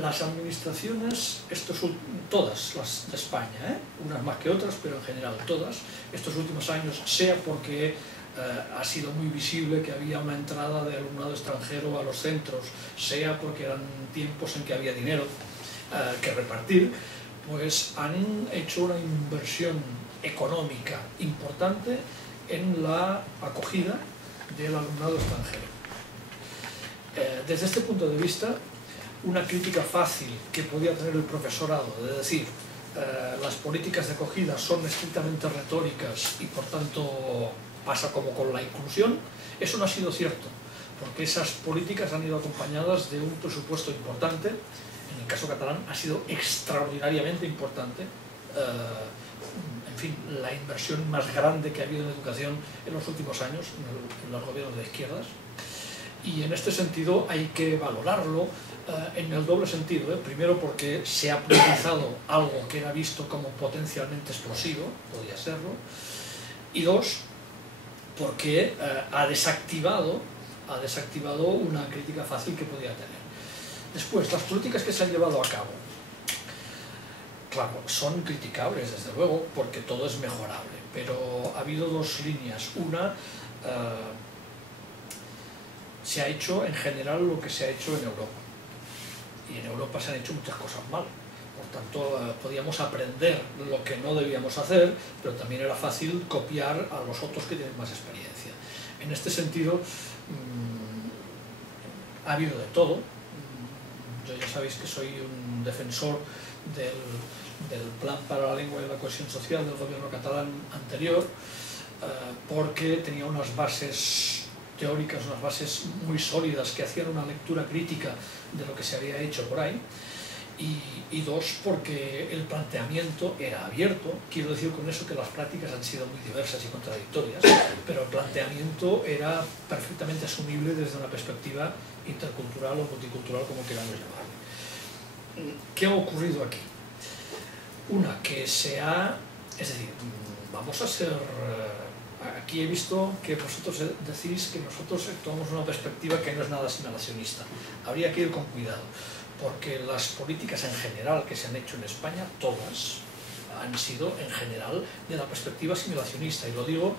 Las administraciones, todas las de España, unas más que otras, pero en general todas, estos últimos años, sea porque ha sido muy visible que había una entrada de alumnado extranjero a los centros, sea porque eran tiempos en que había dinero que repartir, pues han hecho una inversión económica importante en la acogida del alumnado extranjero. Desde este punto de vista, una crítica fácil que podía tener el profesorado de decir las políticas de acogida son estrictamente retóricas y por tanto pasa como con la inclusión, eso no ha sido cierto, porque esas políticas han ido acompañadas de un presupuesto importante. En el caso catalán ha sido extraordinariamente importante, en fin, la inversión más grande que ha habido en educación en los últimos años en los gobiernos de izquierdas, y en este sentido hay que valorarlo en el doble sentido, primero porque se ha priorizado algo que era visto como potencialmente explosivo, podía serlo, y dos, porque ha desactivado una crítica fácil que podía tener. Después, las políticas que se han llevado a cabo, claro, son criticables desde luego, porque todo es mejorable, pero ha habido dos líneas. Una, se ha hecho en general lo que se ha hecho en Europa, y en Europa se han hecho muchas cosas mal, por tanto podíamos aprender lo que no debíamos hacer, pero también era fácil copiar a los otros que tienen más experiencia. En este sentido ha habido de todo. Yo ya sabéis que soy un defensor del Plan para la Lengua y la Cohesión Social del gobierno catalán anterior, porque tenía unas bases teóricas, unas bases muy sólidas que hacían una lectura crítica de lo que se había hecho por ahí, y dos, porque el planteamiento era abierto. Quiero decir con eso que las prácticas han sido muy diversas y contradictorias, pero el planteamiento era perfectamente asumible desde una perspectiva intercultural o multicultural, como queramos llamarle. ¿Qué ha ocurrido aquí? Una, que es decir, vamos a ser... Aquí he visto que vosotros decís que nosotros tomamos una perspectiva que no es nada asimilacionista. Habría que ir con cuidado, porque las políticas en general que se han hecho en España, todas, han sido en general de la perspectiva asimilacionista, y lo digo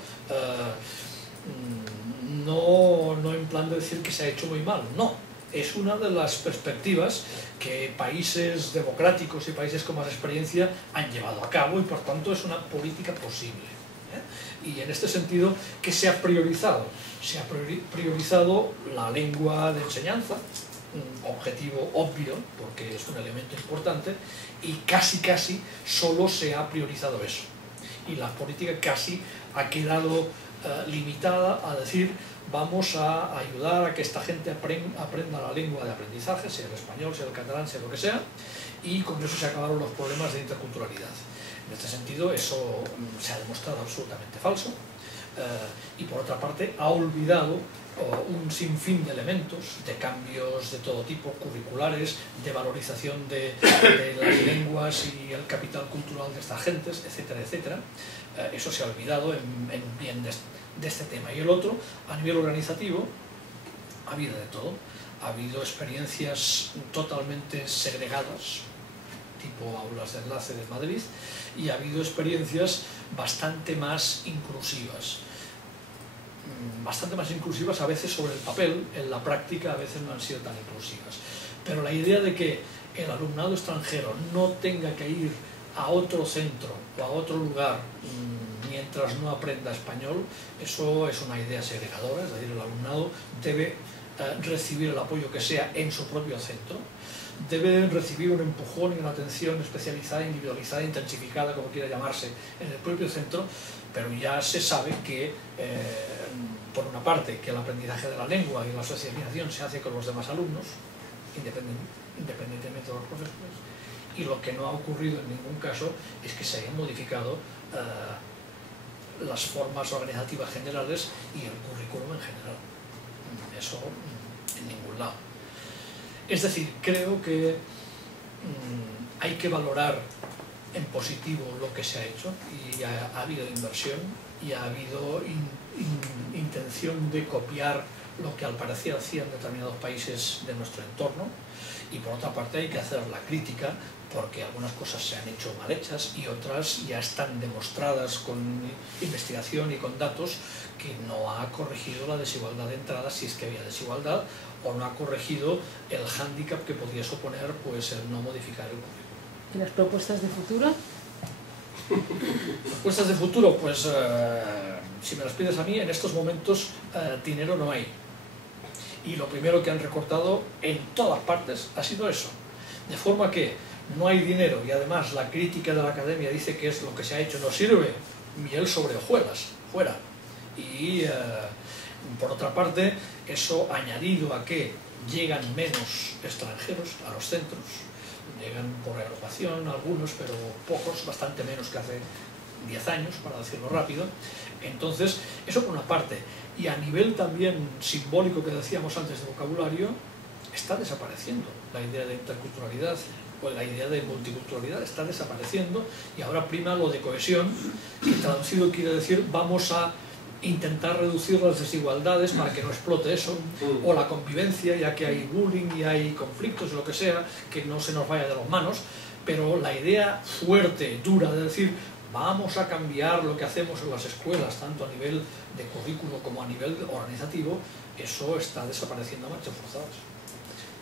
no en plan de decir que se ha hecho muy mal, no. Es una de las perspectivas que países democráticos y países con más experiencia han llevado a cabo, y por tanto es una política posible. Y en este sentido, ¿qué se ha priorizado? Se ha priorizado la lengua de enseñanza, un objetivo obvio, porque es un elemento importante, y casi solo se ha priorizado eso. Y la política casi ha quedado limitada a decir: vamos a ayudar a que esta gente aprenda la lengua de aprendizaje, sea el español, sea el catalán, sea lo que sea, y con eso se acabaron los problemas de interculturalidad. En este sentido, eso se ha demostrado absolutamente falso, y por otra parte ha olvidado un sinfín de elementos, de cambios de todo tipo, curriculares, de valorización de las lenguas y el capital cultural de estas gentes, etcétera, etcétera. Eso se ha olvidado en bien de este tema. Y el otro, a nivel organizativo, ha habido de todo. Ha habido experiencias totalmente segregadas, tipo aulas de enlace de Madrid, y ha habido experiencias bastante más inclusivas a veces sobre el papel. En la práctica a veces no han sido tan inclusivas, pero la idea de que el alumnado extranjero no tenga que ir a otro centro o a otro lugar mientras no aprenda español, eso es una idea segregadora. Es decir, el alumnado debe recibir el apoyo que sea en su propio centro, debe recibir un empujón y una atención especializada, individualizada, intensificada, como quiera llamarse, en el propio centro, pero ya se sabe que, por una parte, que el aprendizaje de la lengua y la socialización se hace con los demás alumnos, independientemente de los profesores, y lo que no ha ocurrido en ningún caso es que se hayan modificado las formas organizativas generales y el currículum en general. Eso en ningún lado. Es decir, creo que hay que valorar en positivo lo que se ha hecho, y ha habido inversión y ha habido intención de copiar lo que al parecer hacían determinados países de nuestro entorno, y por otra parte hay que hacer la crítica porque algunas cosas se han hecho mal hechas y otras ya están demostradas con investigación y con datos que no ha corregido la desigualdad de entrada, si es que había desigualdad, o no ha corregido el hándicap que podía suponer pues, el no modificar el currículum. ¿Y las propuestas de futuro? Propuestas de futuro, pues si me las pides a mí, en estos momentos dinero no hay. Y lo primero que han recortado en todas partes ha sido eso. De forma que no hay dinero y además la crítica de la academia dice que es lo que se ha hecho no sirve, miel sobre hojuelas, fuera. Y por otra parte, eso añadido a que llegan menos extranjeros a los centros, llegan por agrupación algunos, pero pocos, bastante menos que hace 10 años, para decirlo rápido. Entonces, eso por una parte. Y a nivel también simbólico que decíamos antes de vocabulario, está desapareciendo la idea de interculturalidad, o la idea de multiculturalidad está desapareciendo y ahora prima lo de cohesión, que traducido quiere decir vamos a intentar reducir las desigualdades para que no explote eso, o la convivencia, ya que hay bullying y hay conflictos, lo que sea, que no se nos vaya de las manos, pero la idea fuerte, dura, de decir vamos a cambiar lo que hacemos en las escuelas, tanto a nivel de currículo como a nivel organizativo, eso está desapareciendo a marchas forzadas.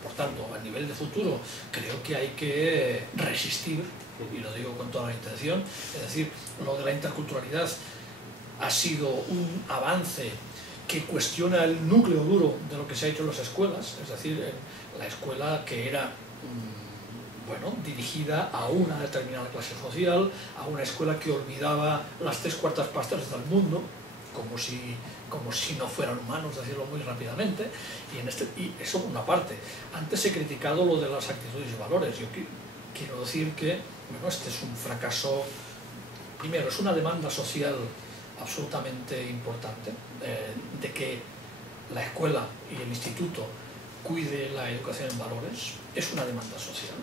Por tanto, a nivel de futuro, creo que hay que resistir, y lo digo con toda la intención, es decir, lo de la interculturalidad ha sido un avance que cuestiona el núcleo duro de lo que se ha hecho en las escuelas, es decir, la escuela que era bueno, dirigida a una determinada clase social, a una escuela que olvidaba las 3/4 partes del mundo, como si no fueran humanos, decirlo muy rápidamente, y eso por una parte. Antes he criticado lo de las actitudes y valores. Yo quiero decir que bueno, este es un fracaso. Primero, es una demanda social absolutamente importante, de que la escuela y el instituto cuide la educación en valores. Es una demanda social,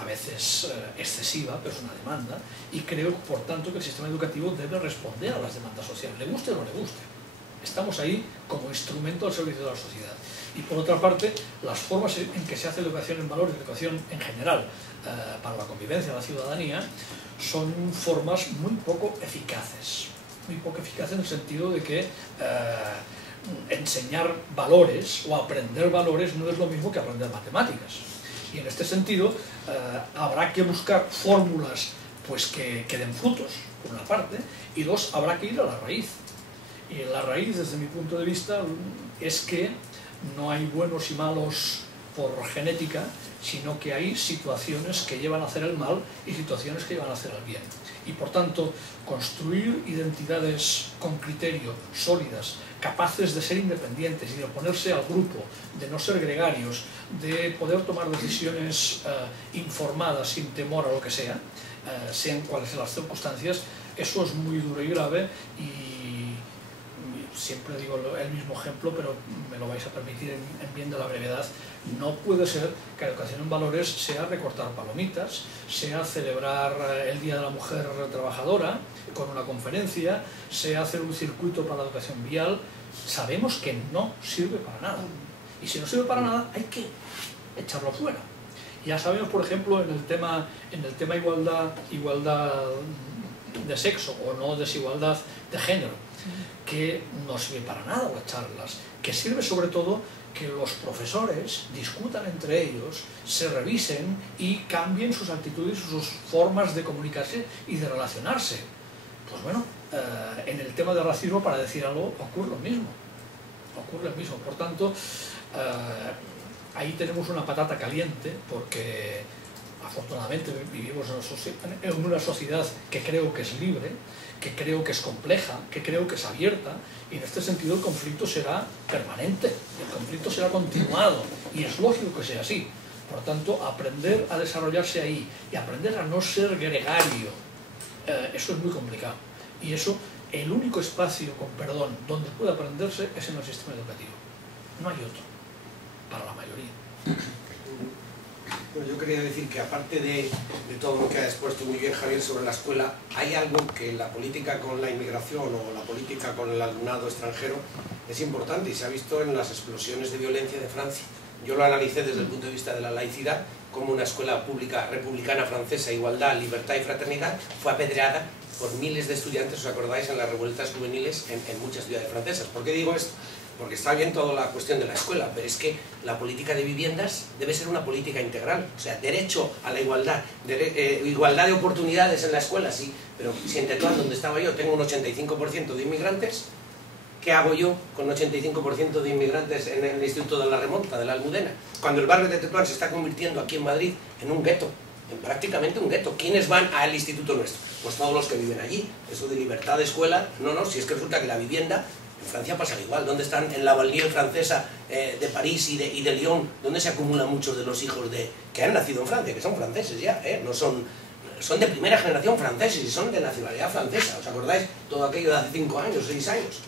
a veces excesiva, pero es una demanda, y creo, por tanto, que el sistema educativo debe responder a las demandas sociales, le guste o no le guste. Estamos ahí como instrumento al servicio de la sociedad. Y por otra parte, las formas en que se hace la educación en valores, la educación en general, para la convivencia de la ciudadanía, son formas muy poco eficaces. Muy poco eficaces en el sentido de que enseñar valores o aprender valores no es lo mismo que aprender matemáticas. Y en este sentido habrá que buscar fórmulas pues, que den frutos, por una parte, y dos, habrá que ir a la raíz. Y la raíz, desde mi punto de vista, es que no hay buenos y malos por genética, sino que hay situaciones que llevan a hacer el mal y situaciones que llevan a hacer el bien. Y por tanto, construir identidades con criterio, sólidas, capaces de ser independientes y de oponerse al grupo, de no ser gregarios, de poder tomar decisiones informadas sin temor a lo que sea, sean cuales sean las circunstancias, eso es muy duro y grave y siempre digo el mismo ejemplo, pero me lo vais a permitir en bien de la brevedad. No puede ser que la educación en valores sea recortar palomitas, sea celebrar el Día de la Mujer Trabajadora con una conferencia, sea hacer un circuito para la educación vial. Sabemos que no sirve para nada. Y si no sirve para nada, hay que echarlo fuera. Ya sabemos, por ejemplo, en el tema igualdad de sexo o no desigualdad de género, que no sirve para nada las charlas, que sirve sobre todo que los profesores discutan entre ellos, se revisen y cambien sus actitudes, sus formas de comunicarse y de relacionarse. Pues bueno, en el tema del racismo, para decir algo, ocurre lo mismo. Por tanto, ahí tenemos una patata caliente, porque afortunadamente vivimos en una sociedad que creo que es libre, que creo que es compleja, que creo que es abierta, y en este sentido el conflicto será permanente, el conflicto será continuado, y es lógico que sea así. Por tanto, aprender a desarrollarse ahí y aprender a no ser gregario, eso es muy complicado. Y eso, el único espacio, con perdón, donde puede aprenderse es en el sistema educativo. No hay otro, para la mayoría. Bueno, yo quería decir que aparte de todo lo que ha expuesto muy bien Javier sobre la escuela, hay algo que la política con la inmigración o la política con el alumnado extranjero es importante y se ha visto en las explosiones de violencia de Francia, yo lo analicé desde el punto de vista de la laicidad, como una escuela pública republicana francesa, igualdad, libertad y fraternidad, fue apedreada por miles de estudiantes, ¿os acordáis?, en las revueltas juveniles en muchas ciudades francesas. ¿Por qué digo esto? Porque está bien toda la cuestión de la escuela, pero es que la política de viviendas debe ser una política integral. O sea, derecho a la igualdad, igualdad de oportunidades en la escuela, sí, pero si en Tetuán, donde estaba yo, tengo un 85% de inmigrantes, ¿qué hago yo con 85% de inmigrantes en el Instituto de la Remonta, de la Almudena? Cuando el barrio de Tetuán se está convirtiendo aquí en Madrid en un gueto, en prácticamente un gueto. ¿Quiénes van al instituto nuestro? Pues todos los que viven allí. Eso de libertad de escuela, no, si es que resulta que la vivienda en Francia pasa igual. ¿Dónde están en la banlieue francesa de París y de Lyon? ¿Dónde se acumulan muchos de los hijos que han nacido en Francia, que son franceses ya, no son de primera generación franceses y son de nacionalidad francesa? ¿Os acordáis? Todo aquello de hace 5 años, 6 años.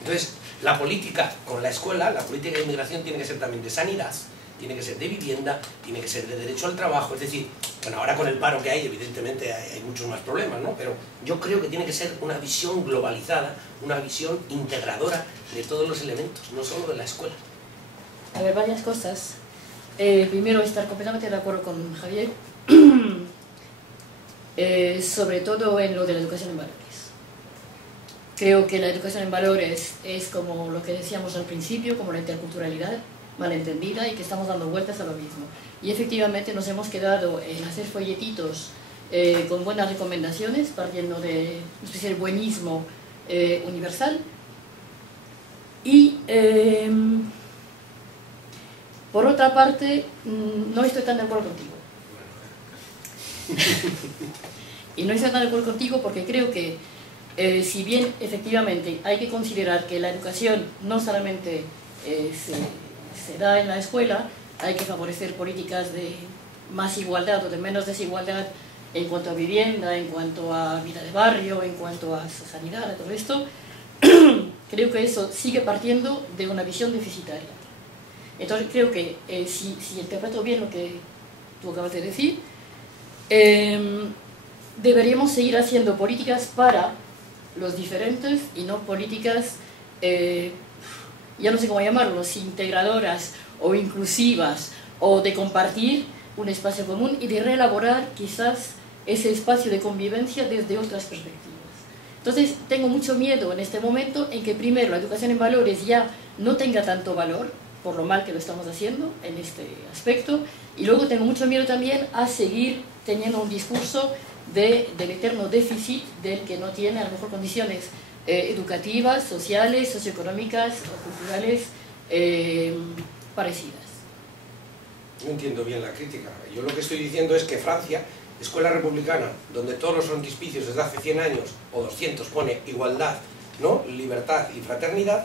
Entonces, la política con la escuela, la política de inmigración tiene que ser también de sanidad, tiene que ser de vivienda, tiene que ser de derecho al trabajo. Es decir, bueno, ahora con el paro que hay, evidentemente hay muchos más problemas, ¿no? Pero yo creo que tiene que ser una visión globalizada, una visión integradora de todos los elementos, no solo de la escuela. A ver, varias cosas. Primero, estar completamente de acuerdo con Javier, sobre todo en lo de la educación en valores. Creo que la educación en valores es como lo que decíamos al principio, como la interculturalidad malentendida y que estamos dando vueltas a lo mismo. Y efectivamente nos hemos quedado en hacer folletitos con buenas recomendaciones, partiendo de una especie de buenismo universal. Y por otra parte, no estoy tan de acuerdo contigo. Y no estoy tan de acuerdo contigo porque creo que si bien efectivamente hay que considerar que la educación no solamente se da en la escuela, hay que favorecer políticas de más igualdad o de menos desigualdad en cuanto a vivienda, en cuanto a vida de barrio, en cuanto a sanidad, a todo esto. Creo que eso sigue partiendo de una visión deficitaria. Entonces creo que si interpreto bien lo que tú acabas de decir, deberíamos seguir haciendo políticas para los diferentes y no políticas, ya no sé cómo llamarlos, integradoras o inclusivas, o de compartir un espacio común y de reelaborar quizás ese espacio de convivencia desde otras perspectivas. Entonces tengo mucho miedo en este momento en que primero la educación en valores ya no tenga tanto valor, por lo mal que lo estamos haciendo en este aspecto, y luego tengo mucho miedo también a seguir teniendo un discurso del eterno déficit del que no tiene a lo mejor condiciones educativas, sociales, socioeconómicas o culturales parecidas. No entiendo bien la crítica. Yo lo que estoy diciendo es que Francia, escuela republicana, donde todos los frontispicios desde hace 100 años o 200 pone igualdad, ¿no?, libertad y fraternidad,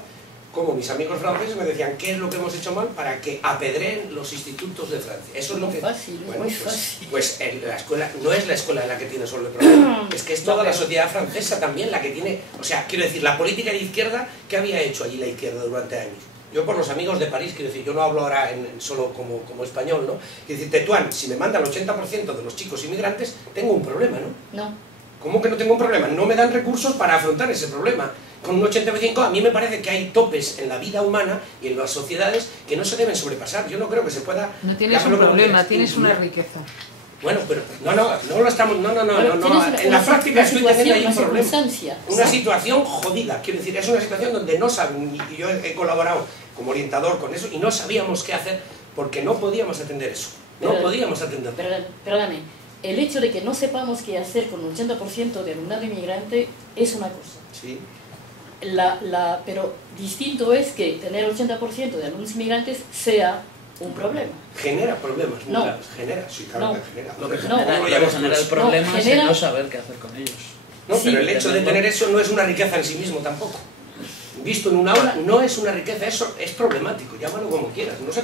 como mis amigos franceses me decían, ¿qué es lo que hemos hecho mal para que apedreen los institutos de Francia? Eso es lo que... Fácil, bueno, es muy fácil. Pues la escuela no es la escuela la que tiene solo el problema, es que es toda la sociedad francesa también la que tiene... O sea, quiero decir, la política de izquierda, ¿qué había hecho allí la izquierda durante años? Yo por los amigos de París, quiero decir, yo no hablo ahora solo como español, ¿no? Quiero decir, Tetuán, si me mandan el 80% de los chicos inmigrantes, tengo un problema, ¿no? No. ¿Cómo que no tengo un problema? No me dan recursos para afrontar ese problema. Con un 85% a mí me parece que hay topes en la vida humana y en las sociedades que no se deben sobrepasar. Yo no creo que se pueda... No tienes un problema, tienes una riqueza. Bueno, pero no lo estamos... No. En la práctica estoy teniendo ahí un problema. Una situación jodida. Quiero decir, es una situación donde no saben, y yo he colaborado como orientador con eso, y no sabíamos qué hacer porque no podíamos atender eso. No podíamos atender. Perdóname, el hecho de que no sepamos qué hacer con un 80% de alumnado inmigrante es una cosa. Sí. Pero distinto es que tener 80% de alumnos inmigrantes sea un problema. Genera problemas. No. Genera, sí, claro que genera. Lo que genera el problema es el no saber qué hacer con ellos. No, sí, pero el hecho de tener eso no es una riqueza en sí mismo tampoco. Visto en un aula no es una riqueza, eso es problemático, llámalo como quieras. No sé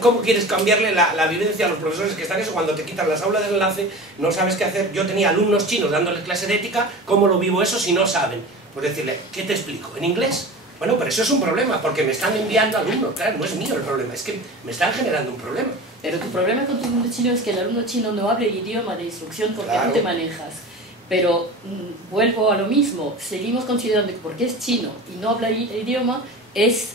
cómo quieres cambiarle la vivencia a los profesores que están eso, cuando te quitan las aulas de enlace, no sabes qué hacer. Yo tenía alumnos chinos dándoles clase de ética, ¿cómo lo vivo eso si no saben? Pues decirle, ¿qué te explico? ¿En inglés? Bueno, pero eso es un problema, porque me están enviando alumnos, claro, no es mío el problema, es que me están generando un problema. Pero tu problema con tu alumno chino es que el alumno chino no habla el idioma de instrucción porque no te manejas. Pero vuelvo a lo mismo, seguimos considerando que porque es chino y no habla el idioma es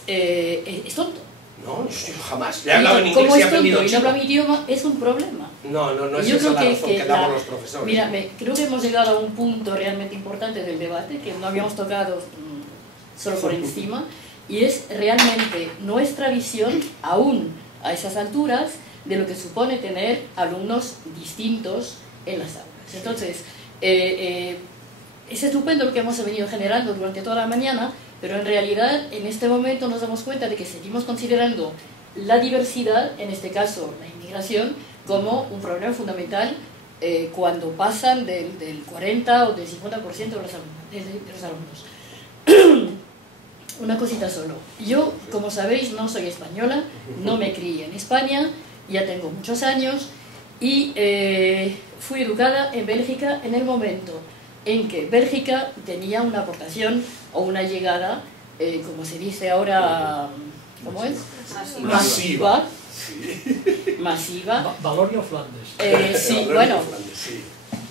tonto. No, yo jamás. Le he hablado en inglés como y he es tonto aprendido y no chino. habla mi idioma, es un problema. No es Yo esa creo la razón que damos los profesores. Mira, creo que hemos llegado a un punto realmente importante del debate que no habíamos tocado solo por encima, y es realmente nuestra visión, aún a esas alturas, de lo que supone tener alumnos distintos en las aulas. Entonces, es estupendo lo que hemos venido generando durante toda la mañana, pero en realidad en este momento nos damos cuenta de que seguimos considerando la diversidad, en este caso la inmigración, como un problema fundamental cuando pasan del 40 o del 50% de los alumnos. Una cosita solo. Yo, como sabéis, no soy española, no me crié en España, ya tengo muchos años y fui educada en Bélgica en el momento en que Bélgica tenía una aportación o una llegada, como se dice ahora, ¿cómo es? Masiva. Masiva. Valoria o Flandes. Sí, bueno, Sí.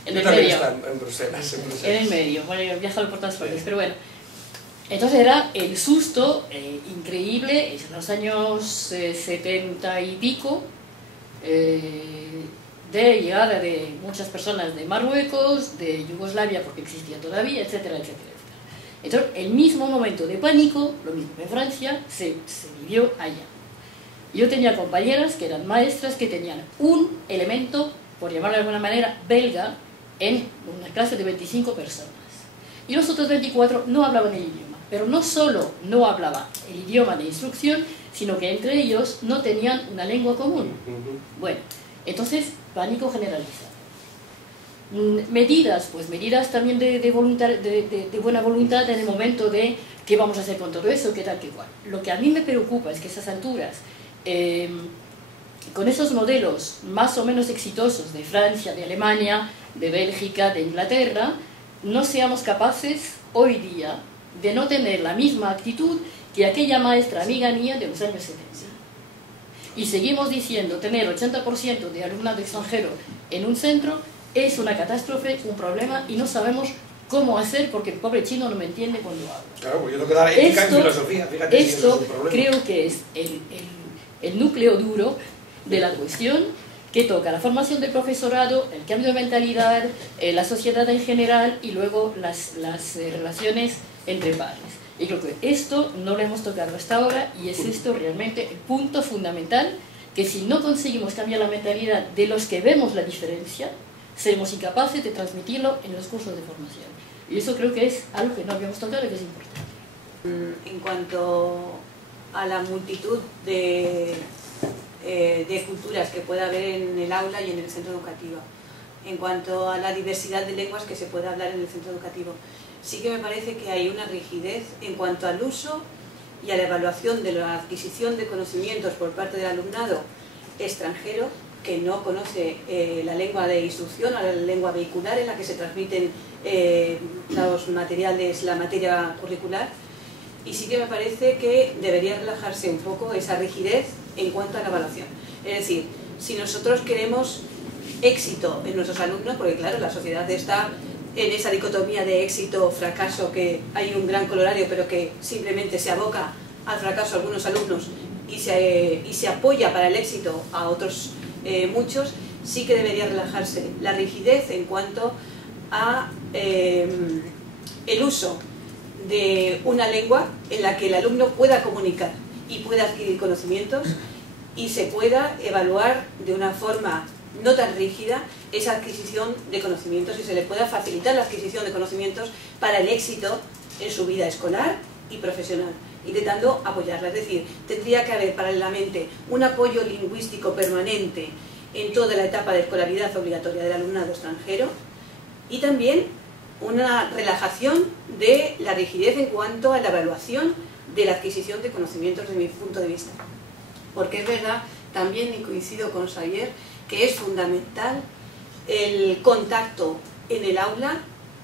en Yo el también medio. estaba en Bruselas. En el medio, bueno, he viajado por todas partes, pero bueno. Entonces era el susto increíble, en los años 70 y pico, de llegada de muchas personas de Marruecos, de Yugoslavia, porque existía todavía, etcétera, etcétera, etcétera. Entonces, el mismo momento de pánico, lo mismo en Francia, se vivió allá. Yo tenía compañeras que eran maestras que tenían un elemento, por llamarlo de alguna manera, belga, en una clase de 25 personas. Y los otros 24 no hablaban el idioma, pero no solo no hablaban el idioma de instrucción, sino que entre ellos no tenían una lengua común. Bueno, entonces, pánico generalizado. Medidas, pues medidas también de buena voluntad en el momento de qué vamos a hacer con todo eso, qué tal, qué cual. Lo que a mí me preocupa es que a esas alturas, con esos modelos más o menos exitosos de Francia, de Alemania, de Bélgica, de Inglaterra, no seamos capaces hoy día de no tener la misma actitud que aquella maestra amiga mía de los años 70. Y seguimos diciendo, tener 80% de alumnado extranjero en un centro es una catástrofe, un problema, y no sabemos cómo hacer porque el pobre chino no me entiende cuando hablo. Claro, pues yo tengo que dar ética en filosofía, fíjate. Esto creo que es el núcleo duro de la cuestión, que toca la formación del profesorado, el cambio de mentalidad, la sociedad en general y luego las relaciones entre pares. Y creo que esto no lo hemos tocado hasta ahora y es esto realmente el punto fundamental, que si no conseguimos cambiar la mentalidad de los que vemos la diferencia, seremos incapaces de transmitirlo en los cursos de formación. Y eso creo que es algo que no habíamos tocado y que es importante. En cuanto a la multitud de culturas que pueda haber en el aula y en el centro educativo, en cuanto a la diversidad de lenguas que se puede hablar en el centro educativo, sí que me parece que hay una rigidez en cuanto al uso y a la evaluación de la adquisición de conocimientos por parte del alumnado extranjero que no conoce la lengua de instrucción o la lengua vehicular en la que se transmiten los materiales, la materia curricular, y sí que me parece que debería relajarse un poco esa rigidez en cuanto a la evaluación. Es decir, si nosotros queremos éxito en nuestros alumnos, porque claro, la sociedad está en esa dicotomía de éxito-fracaso, que hay un gran colorario, pero que simplemente se aboca al fracaso a algunos alumnos y se apoya para el éxito a otros muchos, sí que debería relajarse la rigidez en cuanto a el uso de una lengua en la que el alumno pueda comunicar y pueda adquirir conocimientos y se pueda evaluar de una forma no tan rígida esa adquisición de conocimientos y se le pueda facilitar la adquisición de conocimientos para el éxito en su vida escolar y profesional, intentando apoyarla. Es decir, tendría que haber paralelamente un apoyo lingüístico permanente en toda la etapa de escolaridad obligatoria del alumnado extranjero y también una relajación de la rigidez en cuanto a la evaluación de la adquisición de conocimientos desde mi punto de vista. Porque es verdad, también, y coincido con Xavier, que es fundamental el contacto en el aula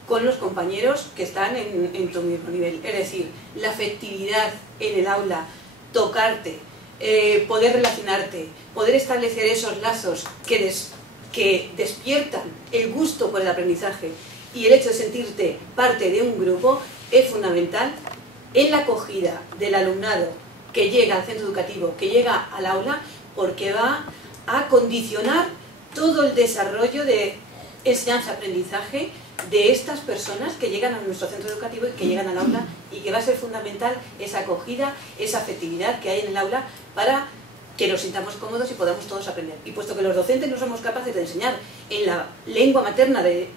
con los compañeros que están en tu mismo nivel. Es decir, la afectividad en el aula, tocarte, poder relacionarte, poder establecer esos lazos que despiertan el gusto por el aprendizaje y el hecho de sentirte parte de un grupo es fundamental en la acogida del alumnado que llega al centro educativo, que llega al aula, porque va a condicionar todo el desarrollo de enseñanza-aprendizaje de estas personas que llegan a nuestro centro educativo y que llegan al aula, y que va a ser fundamental esa acogida, esa afectividad que hay en el aula para que nos sintamos cómodos y podamos todos aprender. Y puesto que los docentes no somos capaces de enseñar en la lengua materna de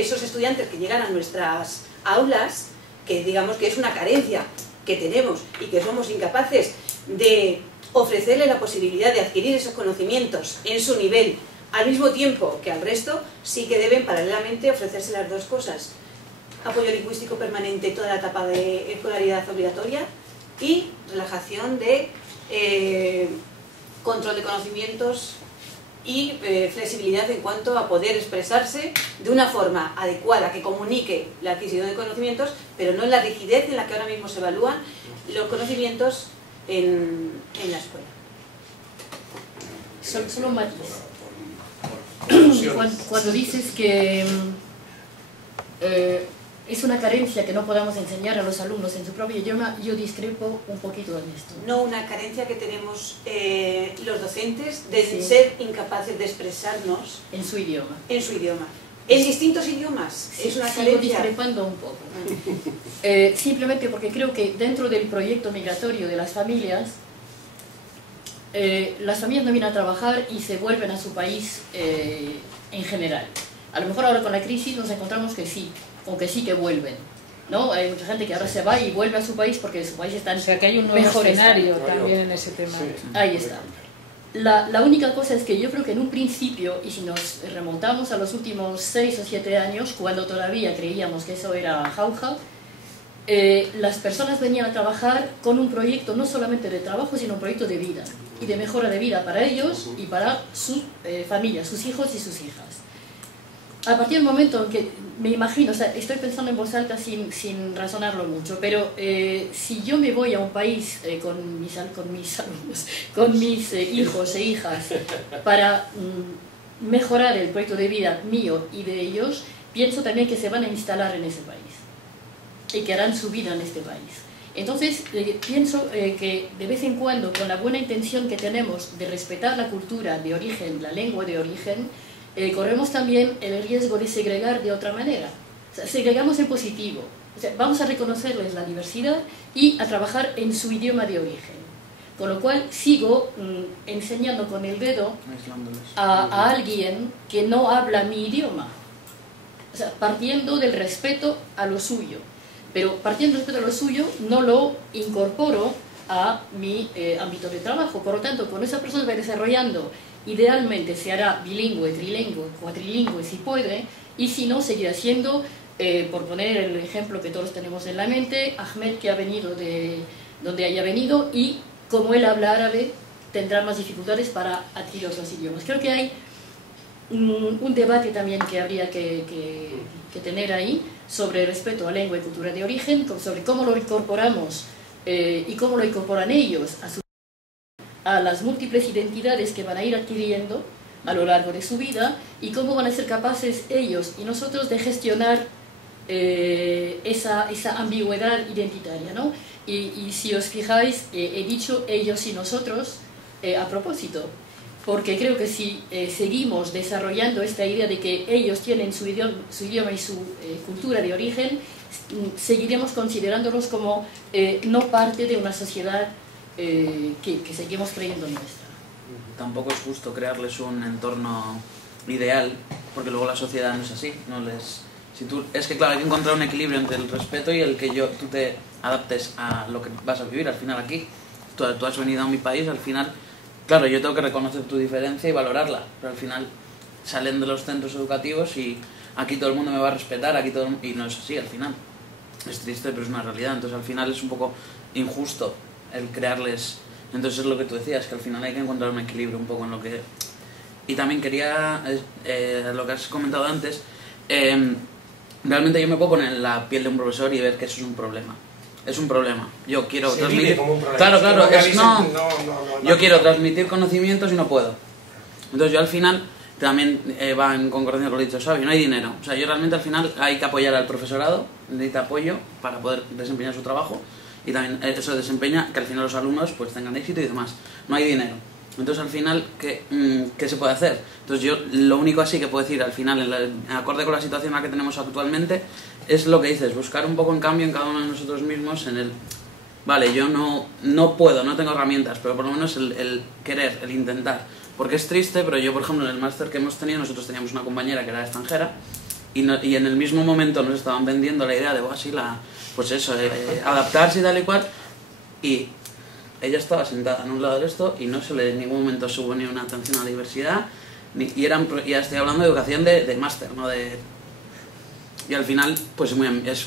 esos estudiantes que llegan a nuestras aulas, que digamos que es una carencia que tenemos y que somos incapaces de ofrecerle la posibilidad de adquirir esos conocimientos en su nivel al mismo tiempo que al resto, sí que deben paralelamente ofrecerse las dos cosas: apoyo lingüístico permanente toda la etapa de escolaridad obligatoria y relajación de control de conocimientos y flexibilidad en cuanto a poder expresarse de una forma adecuada que comunique la adquisición de conocimientos, pero no en la rigidez en la que ahora mismo se evalúan los conocimientos en la escuela. Solo un matiz. Cuando dices que es una carencia que no podamos enseñar a los alumnos en su propio idioma, yo discrepo un poquito en esto. No, una carencia que tenemos los docentes de ser incapaces de expresarnos en su idioma. En su idioma. En distintos idiomas. Sí, es una sigo carencia. discrepando un poco. Simplemente porque creo que dentro del proyecto migratorio de las familias no vienen a trabajar y se vuelven a su país en general. A lo mejor ahora con la crisis nos encontramos que sí, o que sí que vuelven, ¿no? Hay mucha gente que ahora se va y vuelve a su país porque su país está en... O sea que hay un nuevo escenario también en ese tema. Sí. Ahí está. La única cosa es que yo creo que en un principio, y si nos remontamos a los últimos 6 o 7 años, cuando todavía creíamos que eso era jauja, las personas venían a trabajar con un proyecto no solamente de trabajo, sino un proyecto de vida y de mejora de vida para ellos y para sus familias, sus hijos y sus hijas. A partir del momento en que, me imagino, o sea, estoy pensando en voz alta sin razonarlo mucho, pero si yo me voy a un país con mis alumnos, con mis hijos e hijas, para mejorar el proyecto de vida mío y de ellos, pienso también que se van a instalar en ese país y que harán su vida en este país. Entonces, pienso que de vez en cuando, con la buena intención que tenemos de respetar la cultura de origen, la lengua de origen, corremos también el riesgo de segregar de otra manera. O sea, segregamos en positivo. O sea, vamos a reconocerles la diversidad y a trabajar en su idioma de origen. Con lo cual sigo enseñando con el dedo a alguien que no habla mi idioma. O sea, partiendo del respeto a lo suyo. Pero partiendo del respeto a lo suyo, no lo incorporo a mi ámbito de trabajo. Por lo tanto, con esa persona va desarrollando. Idealmente se hará bilingüe, trilingüe, cuatrilingüe si puede, y si no, seguirá siendo, por poner el ejemplo que todos tenemos en la mente, Ahmed, que ha venido de donde haya venido, y como él habla árabe, tendrá más dificultades para adquirir otros idiomas. Creo que hay un debate también que habría que tener ahí sobre el respeto a lengua y cultura de origen, sobre cómo lo incorporamos y cómo lo incorporan ellos a las múltiples identidades que van a ir adquiriendo a lo largo de su vida, y cómo van a ser capaces ellos y nosotros de gestionar esa ambigüedad identitaria, ¿no? Y si os fijáis, he dicho ellos y nosotros a propósito, porque creo que si seguimos desarrollando esta idea de que ellos tienen su idioma y su cultura de origen, seguiremos considerándolos como no parte de una sociedad que seguimos creyendo nuestra. Tampoco es justo crearles un entorno ideal, porque luego la sociedad no es así. Es que claro, hay que encontrar un equilibrio entre el respeto y el que tú te adaptes a lo que vas a vivir. Al final aquí, tú has venido a mi país, al final, claro, yo tengo que reconocer tu diferencia y valorarla, pero al final salen de los centros educativos y aquí todo el mundo me va a respetar, y no es así al final. Es triste, pero es una realidad. Entonces al final es un poco injusto el crearles. Entonces es lo que tú decías, que al final hay que encontrar un equilibrio un poco en lo que... Y también quería, lo que has comentado antes, realmente yo me puedo poner en la piel de un profesor y ver que eso es un problema. Es un problema. Yo quiero transmitir... Como un problema. Claro, yo quiero transmitir conocimientos y no puedo. Entonces yo al final también va en concordancia con lo que he dicho Xavi, no hay dinero. O sea, yo realmente al final hay que apoyar al profesorado, necesita apoyo para poder desempeñar su trabajo. y también eso desempeña que al final los alumnos pues tengan éxito y demás. No hay dinero. Entonces al final, ¿qué se puede hacer? Entonces yo lo único así que puedo decir al final, en acorde con la situación en la que tenemos actualmente, es lo que dices, buscar un poco en cambio en cada uno de nosotros mismos en el... Vale, yo no puedo, no tengo herramientas, pero por lo menos el querer, el intentar. Porque es triste, pero yo, por ejemplo, en el máster que hemos tenido, nosotros teníamos una compañera que era extranjera y en el mismo momento nos estaban vendiendo la idea de, pues eso, adaptarse y tal y cual, y ella estaba sentada en un lado de esto y no se le en ningún momento hubo ni una atención a la diversidad, y ya estoy hablando de educación de máster, no de... Y al final, pues es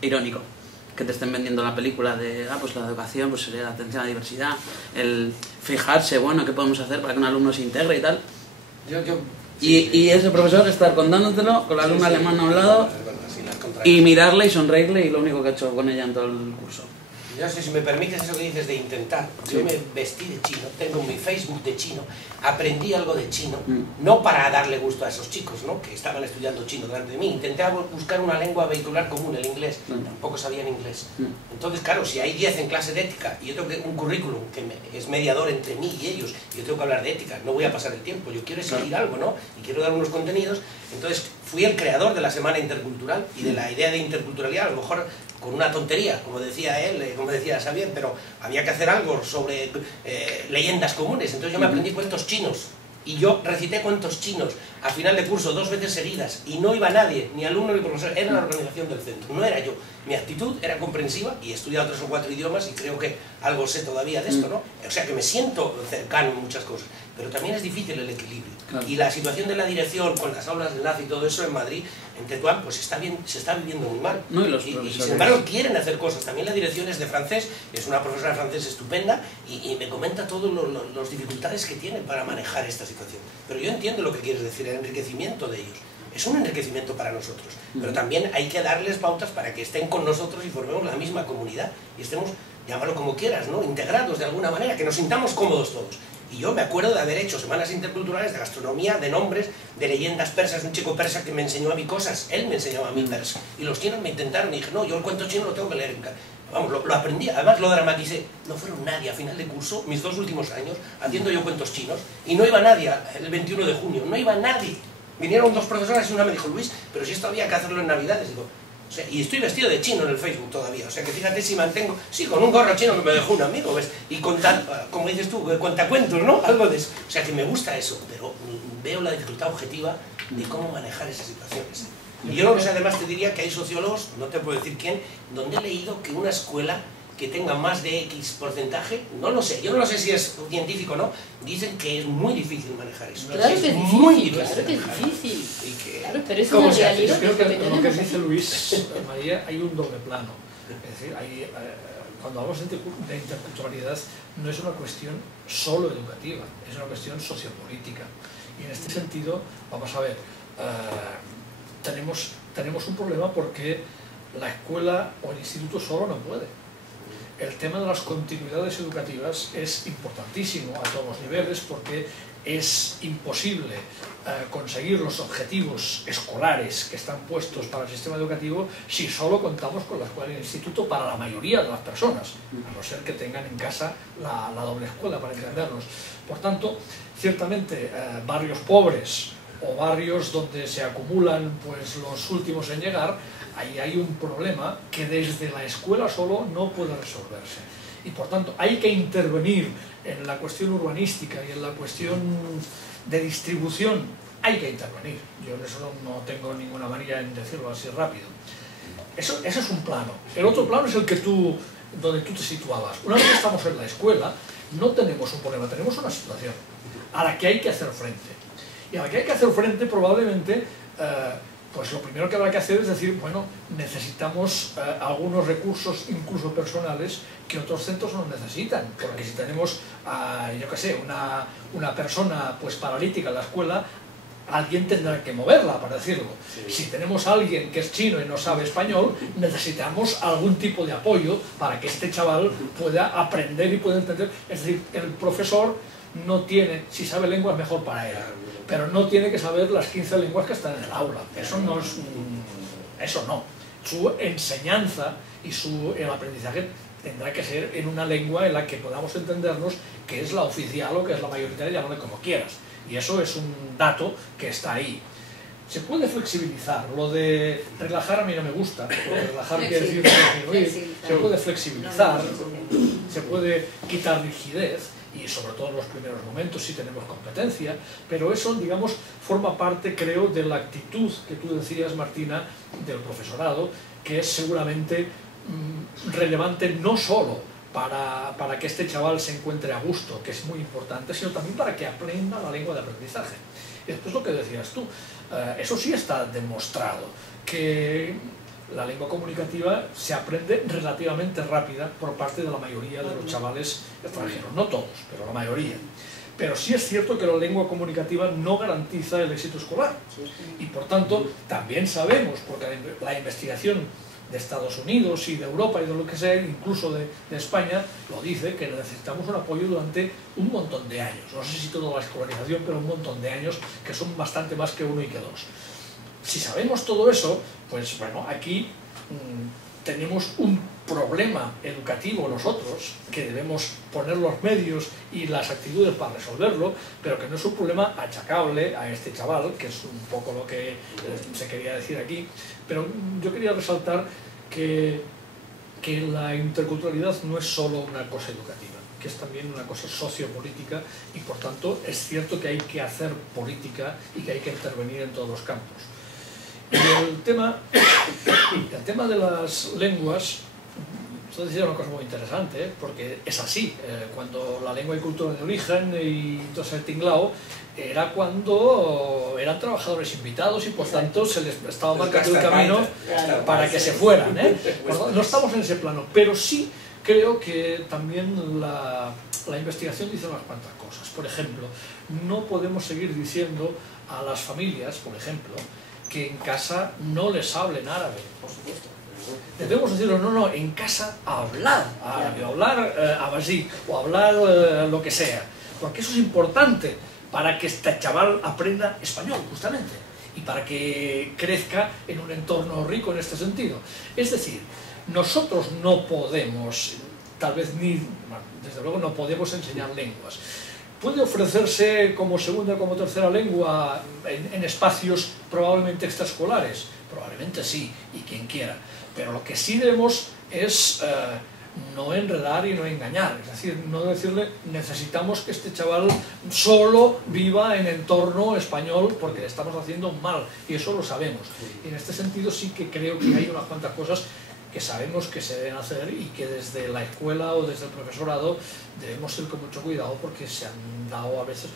irónico que te estén vendiendo la película de, pues la educación, pues sería la atención a la diversidad, el fijarse, bueno, qué podemos hacer para que un alumno se integre y tal. Y ese profesor estar contándotelo con la alumna alemana a un lado y mirarle y sonreírle, y lo único que he hecho con ella en todo el curso. Yo sé si me permites eso que dices de intentar. Yo me vestí de chino, tengo mi Facebook de chino, aprendí algo de chino, no para darle gusto a esos chicos, ¿no?, que estaban estudiando chino delante de mí. Intenté buscar una lengua vehicular común, el inglés, tampoco sabían inglés. Entonces, claro, si hay 10 en clase de ética y yo tengo un currículum que es mediador entre mí y ellos, y yo tengo que hablar de ética, no voy a pasar el tiempo, yo quiero seguir algo, ¿no?, y quiero dar unos contenidos. Entonces fui el creador de la Semana Intercultural y de la idea de interculturalidad, a lo mejor con una tontería, como decía él, como decía Xavier, pero había que hacer algo sobre leyendas comunes. Entonces yo me aprendí cuentos chinos y yo recité cuentos chinos al final de curso 2 veces seguidas, y no iba nadie, ni alumno ni profesor, era la organización del centro, no era yo. Mi actitud era comprensiva y he estudiado 3 o 4 idiomas y creo que algo sé todavía de esto, ¿no? O sea que me siento cercano en muchas cosas, pero también es difícil el equilibrio. Claro. Y la situación de la dirección con las aulas de enlace y todo eso en Madrid, en Tetuán, pues se está viviendo muy mal. No, y sin embargo quieren hacer cosas. También la dirección es de francés, es una profesora de francés estupenda y me comenta todas las dificultades que tiene para manejar esta situación. Pero yo entiendo lo que quieres decir, el enriquecimiento de ellos. Es un enriquecimiento para nosotros, pero también hay que darles pautas para que estén con nosotros y formemos la misma comunidad y estemos, llámalo como quieras, ¿no?, integrados de alguna manera, que nos sintamos cómodos todos. Y yo me acuerdo de haber hecho semanas interculturales de gastronomía, de nombres, de leyendas persas, un chico persa que me enseñó a mí cosas, él me enseñaba a mí persa, y los chinos me intentaron, y dije, no, yo el cuento chino lo tengo que leer en casa. Vamos, lo aprendí, además lo dramaticé. No fueron nadie a final de curso, mis 2 últimos años, haciendo yo cuentos chinos, y no iba nadie el 21 de junio, no iba nadie. Vinieron 2 profesoras y una me dijo, Luis, pero si esto había que hacerlo en Navidades. Digo, o sea, y estoy vestido de chino en el Facebook todavía, o sea que fíjate si mantengo, sí, con un gorro chino que me dejó un amigo, ¿ves? Y como dices tú, cuentacuentos, ¿no? Algo de eso. O sea que me gusta eso, pero veo la dificultad objetiva de cómo manejar esas situaciones. Y yo no sé, además te diría que hay sociólogos, no te puedo decir quién, donde he leído que una escuela que tenga más de X porcentaje, no lo sé, yo no lo sé si es científico o no, dicen que es muy difícil manejar eso. Claro que es difícil, muy difícil, claro que es difícil. Y que, claro, pero es una realidad. Yo creo que lo que dice Luis, María, hay un doble plano. Es decir, cuando hablamos de interculturalidad, no es una cuestión solo educativa, es una cuestión sociopolítica. Y en este sentido, vamos a ver, tenemos un problema porque la escuela o el instituto solo no puede. El tema de las continuidades educativas es importantísimo a todos los niveles porque es imposible conseguir los objetivos escolares que están puestos para el sistema educativo si solo contamos con la escuela y el instituto para la mayoría de las personas, a no ser que tengan en casa la doble escuela, para entendernos. Por tanto, ciertamente barrios pobres o barrios donde se acumulan pues los últimos en llegar, ahí hay un problema que desde la escuela solo no puede resolverse. Y por tanto hay que intervenir en la cuestión urbanística y en la cuestión de distribución, hay que intervenir. Yo en eso no tengo ninguna manía en decirlo así rápido. Ese es un plano. El otro plano es el que donde tú te situabas. Una vez que estamos en la escuela, no tenemos un problema, tenemos una situación a la que hay que hacer frente. Y a la que hay que hacer frente probablemente, pues lo primero que habrá que hacer es decir, bueno, necesitamos algunos recursos, incluso personales, que otros centros no necesitan. Porque si tenemos, yo qué sé, una persona pues paralítica en la escuela, alguien tendrá que moverla, para decirlo. Sí. Si tenemos a alguien que es chino y no sabe español, necesitamos algún tipo de apoyo para que este chaval pueda aprender y pueda entender. Es decir, el profesor no tiene, si sabe lenguas mejor para él, pero no tiene que saber las 15 lenguas que están en el aula. Eso no es eso no. Su enseñanza y el aprendizaje tendrá que ser en una lengua en la que podamos entendernos, que es la oficial o que es la mayoritaria, llámalo como quieras. Y eso es un dato que está ahí. Se puede flexibilizar. Lo de relajar a mí no me gusta, porque relajar quiere decir disminuir. Se puede flexibilizar, se puede quitar rigidez, y sobre todo en los primeros momentos si tenemos competencia, pero eso, digamos, forma parte, creo, de la actitud que tú decías, Martina, del profesorado, que es seguramente relevante no solo para que este chaval se encuentre a gusto, que es muy importante, sino también para que aprenda la lengua de aprendizaje. Y después lo que decías tú, eso sí está demostrado, que la lengua comunicativa se aprende relativamente rápida por parte de la mayoría de los chavales extranjeros, no todos, pero la mayoría. Pero sí es cierto que la lengua comunicativa no garantiza el éxito escolar, y por tanto también sabemos, porque la investigación de Estados Unidos y de Europa y de lo que sea, incluso de España, lo dice, que necesitamos un apoyo durante un montón de años. No sé si toda la escolarización, pero un montón de años, que son bastante más que 1 y que 2. Si sabemos todo eso, pues bueno, aquí tenemos un problema educativo nosotros, que debemos poner los medios y las actitudes para resolverlo, pero que no es un problema achacable a este chaval, que es un poco lo que se quería decir aquí. Pero yo quería resaltar que la interculturalidad no es solo una cosa educativa, que es también una cosa sociopolítica, y por tanto es cierto que hay que hacer política y que hay que intervenir en todos los campos. Y el tema de las lenguas, usted decía una cosa muy interesante, porque es así, cuando la lengua y cultura de origen y todo ese tinglao, era cuando eran trabajadores invitados y por tanto se les estaba marcando el camino para que se fueran, no estamos en ese plano, pero sí creo que también la investigación dice unas cuantas cosas. Por ejemplo, no podemos seguir diciendo a las familias, por ejemplo, que en casa no les hablen árabe. Por supuesto. Debemos decirlo, no, en casa hablar árabe, hablar abasí, o hablar lo que sea, porque eso es importante para que este chaval aprenda español, justamente, y para que crezca en un entorno rico en este sentido. Es decir, nosotros no podemos, tal vez desde luego no podemos enseñar lenguas. Puede ofrecerse como segunda o como tercera lengua en espacios probablemente extraescolares, probablemente sí, y quien quiera, pero lo que sí debemos es no enredar y no engañar, es decir, no decirle necesitamos que este chaval solo viva en entorno español porque le estamos haciendo mal, y eso lo sabemos. Y en este sentido sí que creo que hay unas cuantas cosas que sabemos que se deben hacer y que desde la escuela o desde el profesorado debemos ir con mucho cuidado, porque se han dado a veces,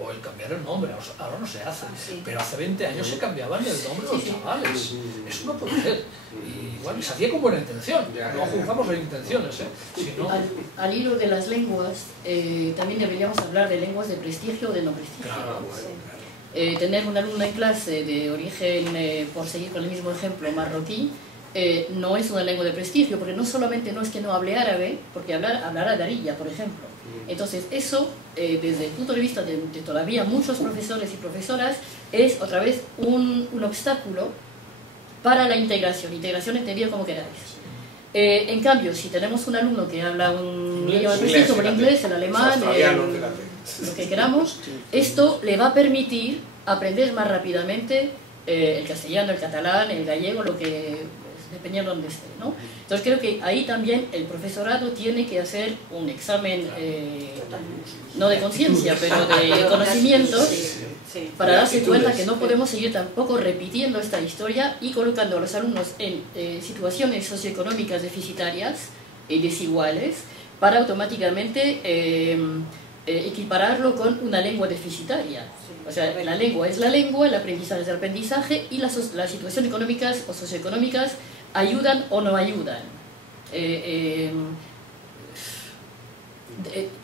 o el cambiar el nombre, ahora no se hace, pero hace 20 años se cambiaban el nombre de los chavales, eso no puede ser, y bueno, se hacía con buena intención, no juzgamos las intenciones, sino... Al hilo de las lenguas, también deberíamos hablar de lenguas de prestigio o de no prestigio. Claro. Tener una alumna en clase de origen, por seguir con el mismo ejemplo, marroquí, no es una lengua de prestigio, porque no solamente no es que no hable árabe, porque hablará darilla, por ejemplo. Entonces eso, desde el punto de vista de todavía muchos profesores y profesoras, es otra vez un obstáculo para la integración entendida como queráis. En cambio, si tenemos un alumno que habla un idioma de prestigio, como el inglés, el alemán, lo que queramos, esto le va a permitir aprender más rápidamente el castellano, el catalán, el gallego, lo que... dependiendo de donde esté, ¿no? Entonces creo que ahí también el profesorado tiene que hacer un examen, no de conciencia, pero de conocimiento, para darse cuenta que no podemos seguir tampoco repitiendo esta historia y colocando a los alumnos en situaciones socioeconómicas deficitarias y desiguales para automáticamente equipararlo con una lengua deficitaria. O sea, la lengua es la lengua, el aprendizaje es el aprendizaje, y las situaciones económicas o socioeconómicas ayudan o no ayudan.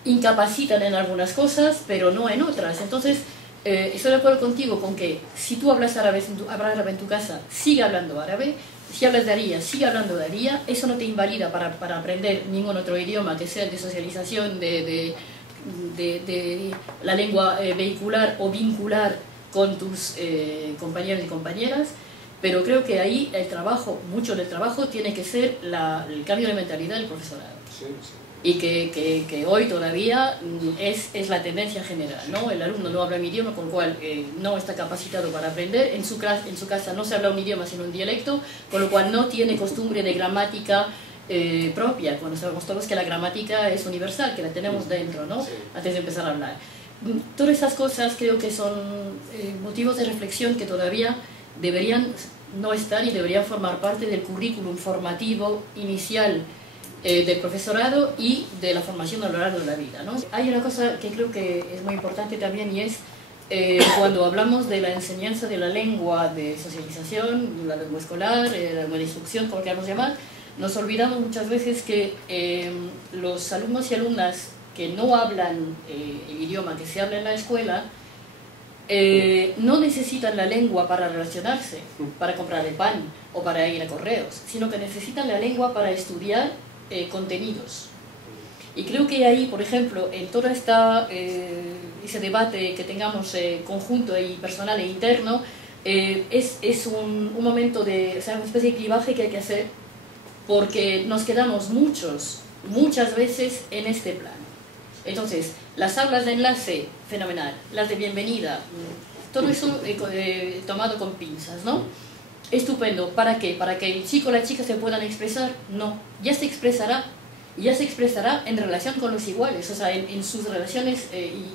Incapacitan en algunas cosas, pero no en otras. Entonces, estoy de acuerdo contigo con que si tú hablas árabe en tu casa, sigue hablando árabe. Si hablas daría, sigue hablando daría. Eso no te invalida para aprender ningún otro idioma que sea de socialización, de la lengua vehicular o vincular con tus compañeros y compañeras, pero creo que ahí mucho del trabajo tiene que ser el cambio de mentalidad del profesorado. Sí, sí. Y que hoy todavía es la tendencia general, ¿no? El alumno no habla un idioma, con lo cual no está capacitado para aprender. En su casa no se habla un idioma sino un dialecto, con lo cual no tiene costumbre de gramática propia, cuando sabemos todos que la gramática es universal, que la tenemos dentro, ¿no? Sí. Antes de empezar a hablar. Todas estas cosas creo que son motivos de reflexión que todavía deberían no estar y deberían formar parte del currículum formativo inicial del profesorado y de la formación a lo largo de la vida, ¿no? Hay una cosa que creo que es muy importante también y es cuando hablamos de la enseñanza de la lengua de socialización, la lengua escolar, la lengua de instrucción, como queramos llamar, nos olvidamos muchas veces que los alumnos y alumnas que no hablan el idioma que se habla en la escuela no necesitan la lengua para relacionarse, para comprar el pan o para ir a correos, sino que necesitan la lengua para estudiar contenidos. Y creo que ahí, por ejemplo, en todo ese debate que tengamos conjunto y personal e interno, es un momento de, o sea, una especie de clivaje que hay que hacer, porque nos quedamos muchas veces en este plano. Entonces, las aulas de enlace, fenomenal, las de bienvenida, todo eso tomado con pinzas, ¿no? Estupendo. ¿Para qué? ¿Para que el chico o la chica se puedan expresar? No, ya se expresará en relación con los iguales, o sea, en sus relaciones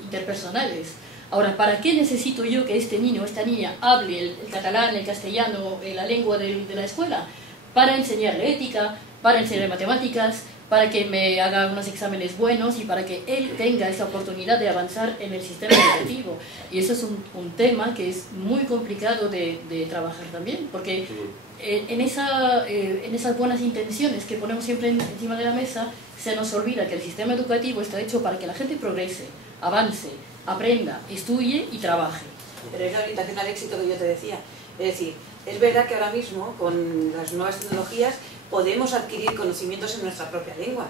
interpersonales. Ahora, ¿para qué necesito yo que este niño o esta niña hable el catalán, el castellano, la lengua de la escuela? Para enseñarle ética, para enseñarle matemáticas, para que me haga unos exámenes buenos y para que él tenga esa oportunidad de avanzar en el sistema educativo. Y eso es un tema que es muy complicado de trabajar también, porque en esas buenas intenciones que ponemos siempre encima de la mesa, se nos olvida que el sistema educativo está hecho para que la gente progrese, avance, aprenda, estudie y trabaje. Pero es la orientación al éxito que yo te decía. Es decir, es verdad que ahora mismo, con las nuevas tecnologías, podemos adquirir conocimientos en nuestra propia lengua.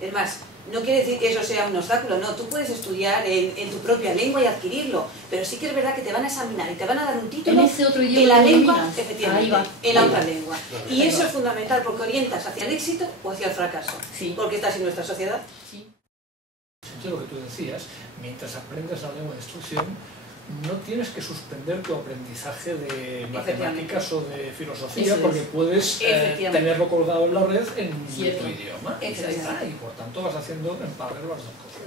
Es más, no quiere decir que eso sea un obstáculo, no, tú puedes estudiar en tu propia lengua y adquirirlo, pero sí que es verdad que te van a examinar y te van a dar un título en ese otro idioma en la que lengua, dominas. efectivamente, en la otra lengua. Y eso es fundamental porque orientas hacia el éxito o hacia el fracaso, Sí. porque estás en nuestra sociedad. Sí. Yo lo que tú decías, mientras aprendes la lengua de instrucción, no tienes que suspender tu aprendizaje de matemáticas o de filosofía, porque puedes tenerlo colgado en la red en tu idioma. Y por tanto vas haciendo en paralelo las dos cosas.